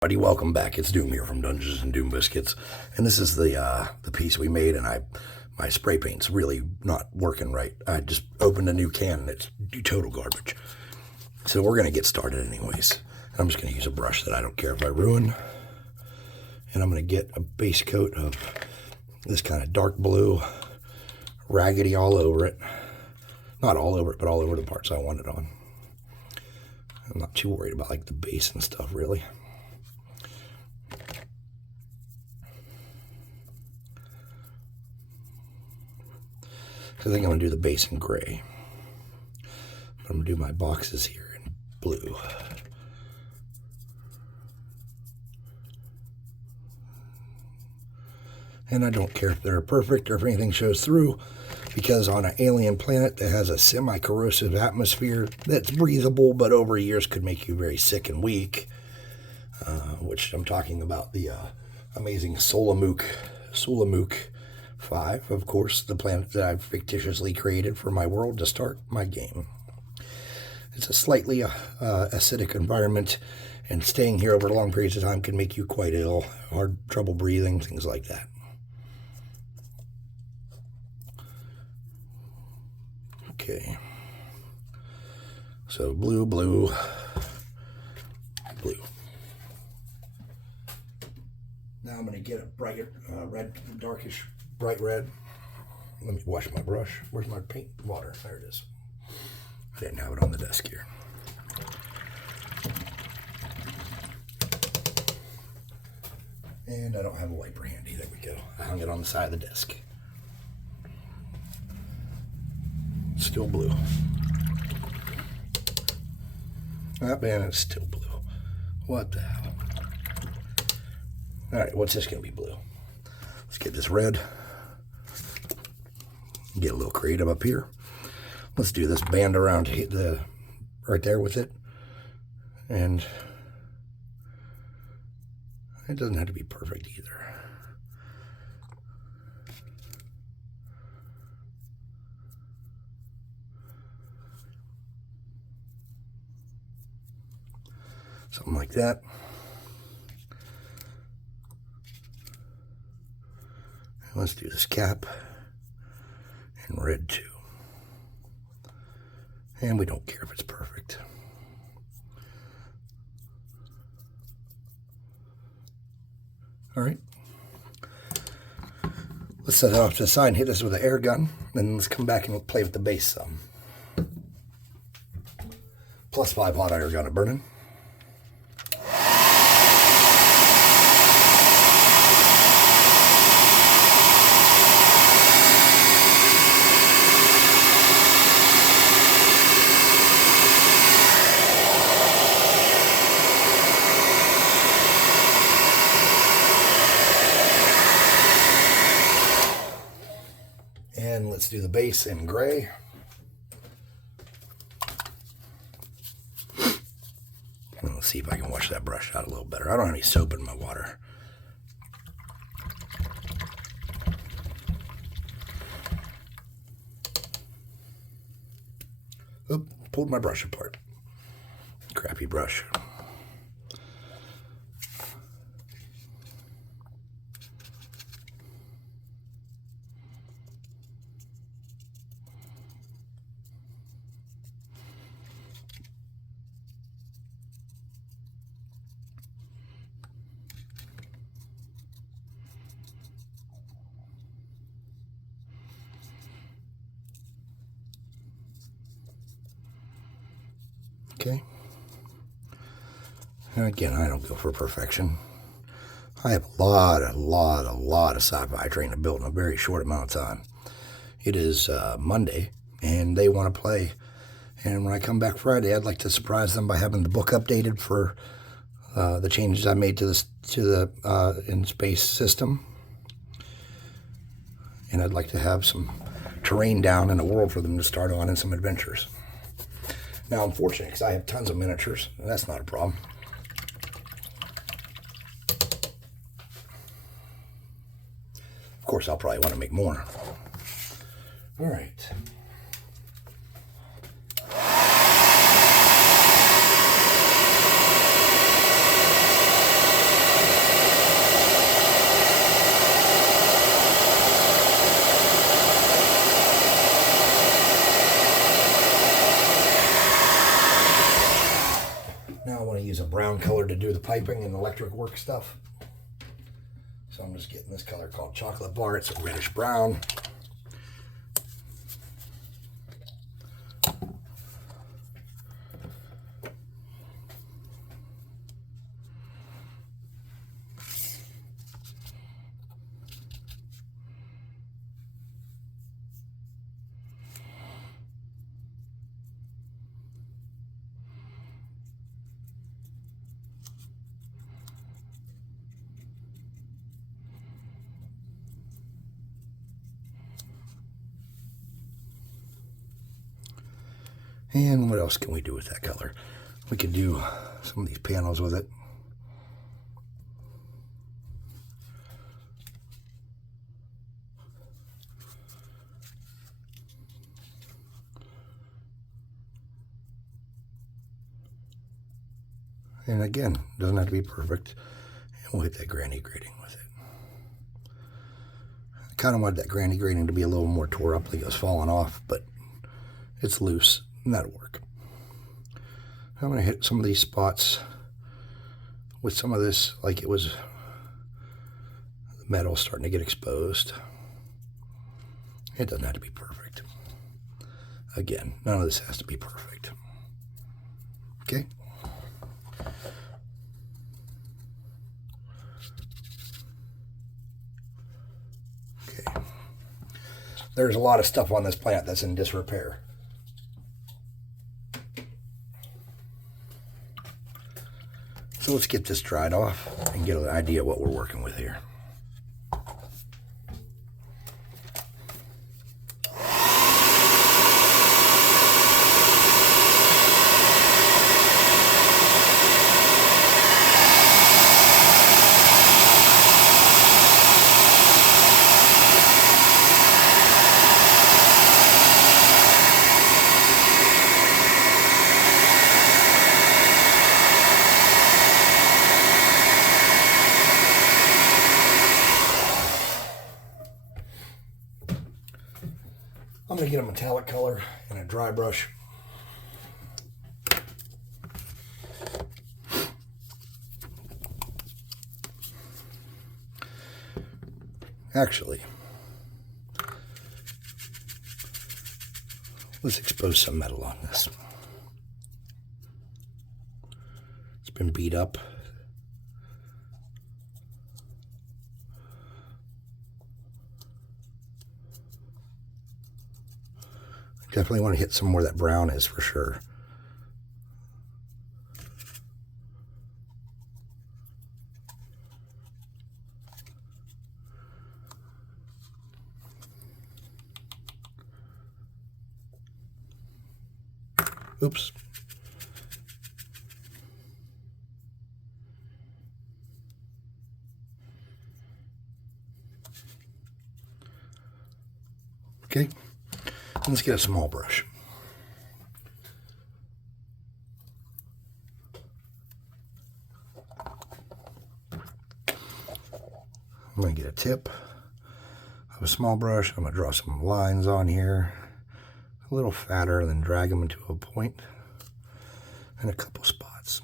Buddy, welcome back. It's Doom here from Dungeons and Doom Biscuits, and this is the piece we made. And my spray paint's really not working right. I just opened a new can and it's total garbage. So we're gonna get started anyways. I'm just gonna use a brush that I don't care if I ruin, and I'm gonna get a base coat of this kind of dark blue, raggedy all over it. Not all over it, but all over the parts I want it on. I'm not too worried about like the base and stuff really. I think I'm going to do the base in gray. I'm going to do my boxes here in blue. And I don't care if they're perfect or if anything shows through, because on an alien planet that has a semi-corrosive atmosphere that's breathable, but over years could make you very sick and weak, which I'm talking about the amazing Soolomook 5, of course, the planet that I've fictitiously created for my world to start my game. It's a slightly acidic environment, and staying here over long periods of time can make you quite ill, hard trouble breathing, things like that. Okay, so blue, blue, blue. Now I'm going to get a brighter red, darkish bright red. Let me wash my brush. Where's my paint water? There it is. I didn't have it on the desk here. And I don't have a wiper handy. There we go. I hung it on the side of the desk. Still blue. That man is still blue. What the hell? All right, what's this going to be blue? Let's get this red. Get a little creative up here. Let's do this band around right there with it. And it doesn't have to be perfect either. Something like that. Let's do this cap in red too. And we don't care if it's perfect. All right. Let's set it off to the side and hit this with an air gun. Then let's come back and play with the base some. +5 hot air gun burning. And let's do the base in gray. And let's see if I can wash that brush out a little better. I don't have any soap in my water. Oop, pulled my brush apart. Crappy brush. Okay. And again, I don't go for perfection. I have a lot of sci-fi training to build in a very short amount of time. It is Monday, and they want to play. And when I come back Friday, I'd like to surprise them by having the book updated for the changes I made to the in space system. And I'd like to have some terrain down in the world for them to start on and some adventures. Now, I'm fortunate because I have tons of miniatures. That's not a problem. Of course, I'll probably want to make more. All right. brown color to do the piping and electric work stuff. So I'm just getting this color called Chocolate Bar. It's a reddish brown. And what else can we do with that color? We could do some of these panels with it. And again, doesn't have to be perfect. And we'll hit that granny grading with it. I kind of wanted that granny grading to be a little more tore up, like it was falling off, but it's loose. And that'll work. I'm going to hit some of these spots with some of this, like it was metal starting to get exposed. It doesn't have to be perfect. Again, none of this has to be perfect. Okay? Okay. There's a lot of stuff on this plant that's in disrepair. So let's get this dried off and get an idea of what we're working with here. I'm going to get a metallic color and a dry brush. Actually, let's expose some metal on this. It's been beat up. Definitely want to hit some where that brown is for sure. Oops. Okay. Let's get a small brush. I'm going to get a tip of a small brush. I'm going to draw some lines on here, a little fatter, then drag them into a point and a couple spots.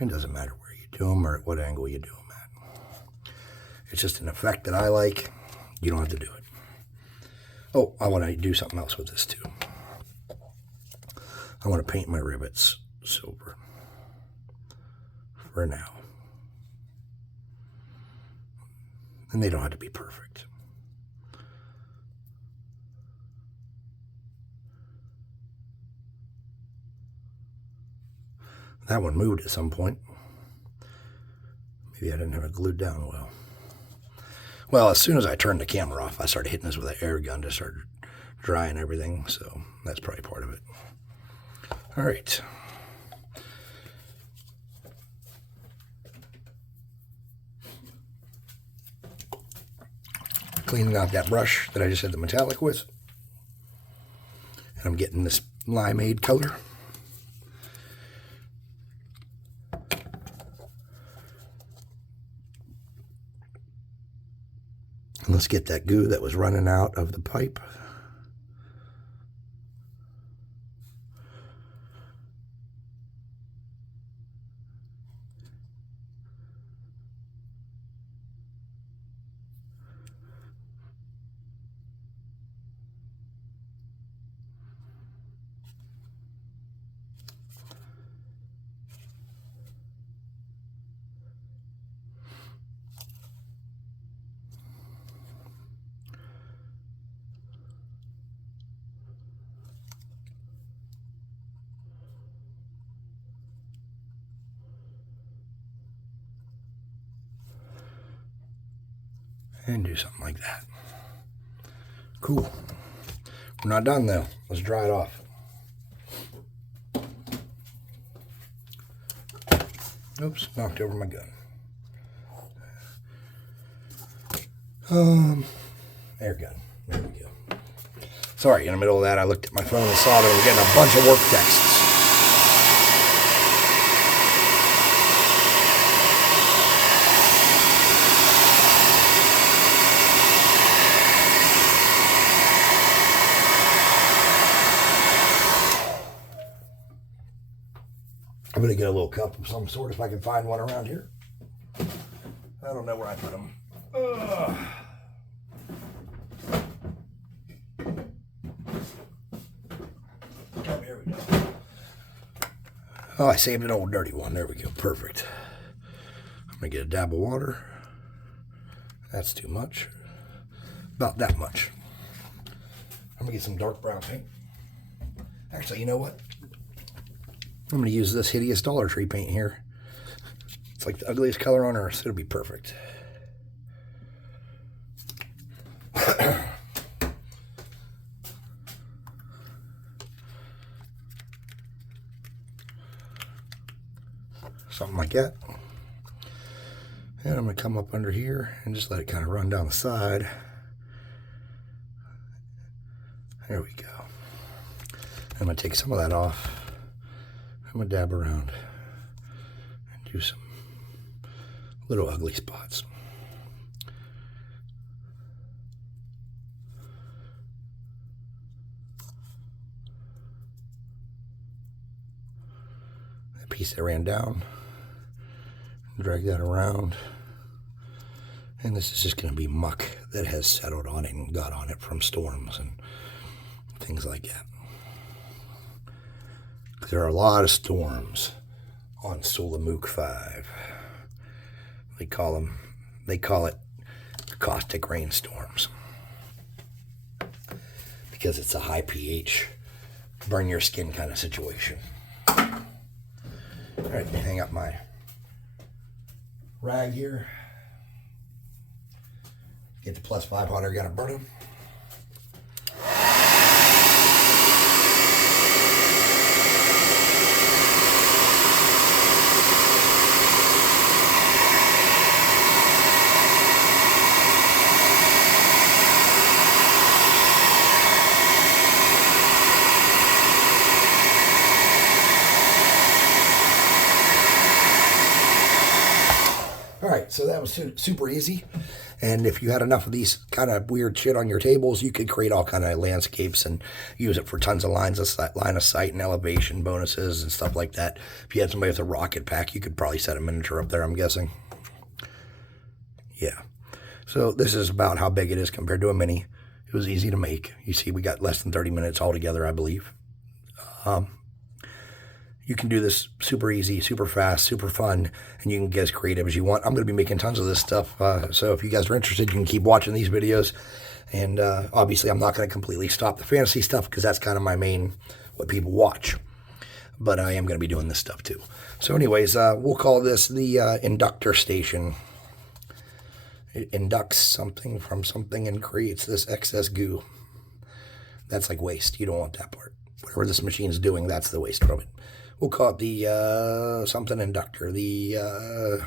It doesn't matter where you do them or at what angle you do them at. It's just an effect that I like. You don't have to do it. Oh, I want to do something else with this too. I want to paint my rivets silver for now. And they don't have to be perfect. That one moved at some point. Maybe I didn't have it glued down well. Well, as soon as I turned the camera off, I started hitting this with an air gun to start drying everything, so that's probably part of it. All right. Cleaning out that brush that I just had the metallic with. And I'm getting this limeade color. And let's get that goo that was running out of the pipe. And do something like that. Cool. We're not done though. Let's dry it off. Oops, knocked over my gun. Air gun. There we go. Sorry, in the middle of that, I looked at my phone and saw that I was getting a bunch of work texts. I'm going to get a little cup of some sort if I can find one around here. I don't know where I put them. Ugh. Oh, here we go. Oh, I saved an old dirty one. There we go. Perfect. I'm going to get a dab of water. That's too much. About that much. I'm going to get some dark brown paint. Actually, you know what? I'm going to use this hideous Dollar Tree paint here. It's like the ugliest color on earth. It'll be perfect. Something like that. And I'm going to come up under here and just let it kind of run down the side. There we go. I'm going to take some of that off. I'm going to dab around and do some little ugly spots. That piece that ran down, drag that around, and this is just going to be muck that has settled on it and got on it from storms and things like that. There are a lot of storms on Soolomook 5. They call it caustic rainstorms because it's a high pH, burn your skin kind of situation. All right, hang up my rag here. Get the plus 500, gotta burn them. Alright, so that was super easy, and if you had enough of these kind of weird shit on your tables, you could create all kind of landscapes and use it for tons of line of sight and elevation bonuses and stuff like that. If you had somebody with a rocket pack, you could probably set a miniature up there, I'm guessing. Yeah, so this is about how big it is compared to a mini. It was easy to make. You see, we got less than 30 minutes altogether, I believe. You can do this super easy, super fast, super fun, and you can get as creative as you want. I'm going to be making tons of this stuff, so if you guys are interested, you can keep watching these videos. And obviously, I'm not going to completely stop the fantasy stuff because that's kind of my main, what people watch. But I am going to be doing this stuff too. So anyways, we'll call this the Inductor station. It inducts something from something and creates this excess goo. That's like waste. You don't want that part. Whatever this machine is doing, that's the waste from it. We'll call it the something inductor. The I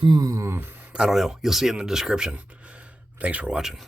don't know. You'll see it in the description. Thanks for watching.